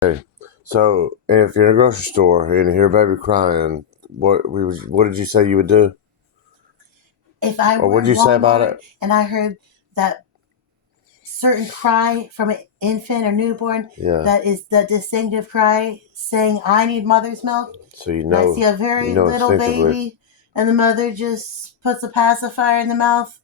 Hey, so if you're in a grocery store and you hear a baby crying, what did you say you would do? If I Or were what in did you say about Walmart it? and I heard that certain cry from an infant or newborn, Yeah. that is the distinctive cry saying, I need mother's milk, So and I see a very little instinctively. baby and the mother just puts a pacifier in the mouth,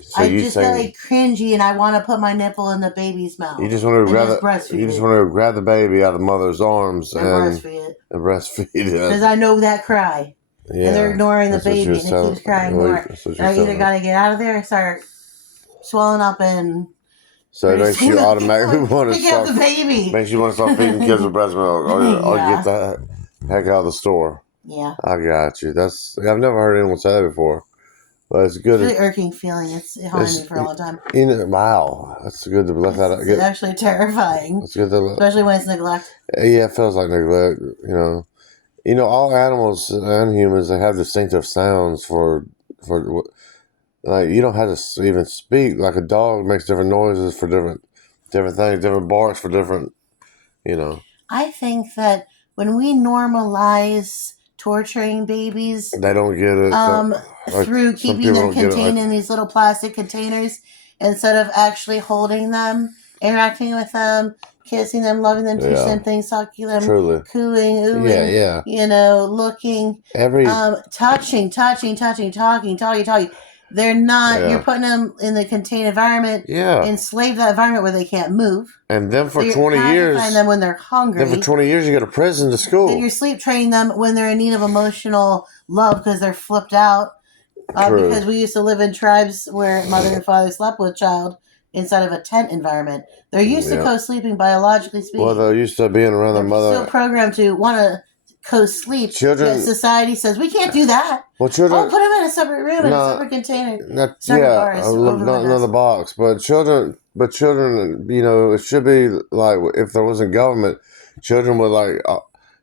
So I you just get saying like cringy and I want to put my nipple in the baby's you mouth just want to and just you breastfeed just it want to grab the baby out of the mother's arms and breastfeed it and breastfeed because it. I know that cry. And they're Yeah, ignoring the that's what you're baby and it saying. keeps crying more. That's what And you're I either saying. got to get out of there or start swelling up and So it makes producing you milk and automatically want to pick up start the baby. feeding kids with breast milk, or get Yeah. the heck out of the store. Yeah. I got you. I've never heard anyone say that before. But it's It's good. a really irking feeling. It haunted me for a long time. Wow, that's good to let that It's get. actually terrifying, That's good to especially when it's neglect. yeah, it feels like neglect. All animals and humans, they have distinctive sounds for like you don't have to even speak. Like a dog makes different noises for different things, different barks for different. You know, I think that when we normalize torturing babies they don't get it. Like through some keeping people them don't get it. contained Like in these little plastic containers instead of actually holding them, interacting with them, kissing them, loving them, teaching yeah, them things, talking to them, truly, cooing, yeah, oohing, yeah. looking, Every touching, talking. They're not, you're yeah, putting them in the contained environment, yeah. enslaved that environment where they can't move. And then for You're 20 pacifying them years, when they're hungry. you go to prison to Then you're school. sleep training them when they're in need of emotional love because they're flipped out. Because True. we used to live in tribes where mother and father slept with child inside of a tent environment. They're used to Yeah. co-sleeping, biologically Well, speaking. they're used to being around their They're still mother. programmed to want to co-sleep, yet Children, society says we can't do that. well, Oh, children, put them in a separate room, in a no, separate container, not, separate yeah, bars over not another windows. box, but children, it should be like if there wasn't government, children would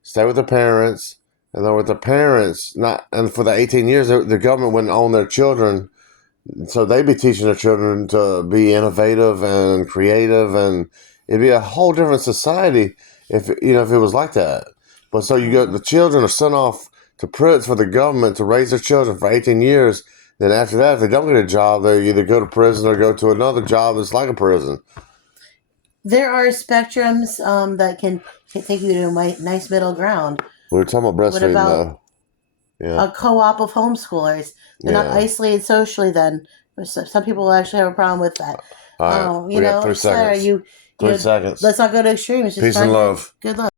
stay with their parents, and then with their parents, not, and for the 18 years, the government wouldn't own their children. So they'd be teaching their children to be innovative and creative, and it'd be a whole different society if it was like that. But so you got the children are sent off to prison for the government to raise their children for 18 years. Then after that, if they don't get a job, they either go to prison or go to another job that's like a prison. There are spectrums that can take you to a nice middle ground. We were talking about What breastfeeding, about though. Yeah, a co-op of homeschoolers? They're not yeah. isolated socially then. Some people will actually have a problem with that. All right, we got 3 Etc. seconds. 3 You know, seconds. let's not go to extremes. Just Peace and find love. good love.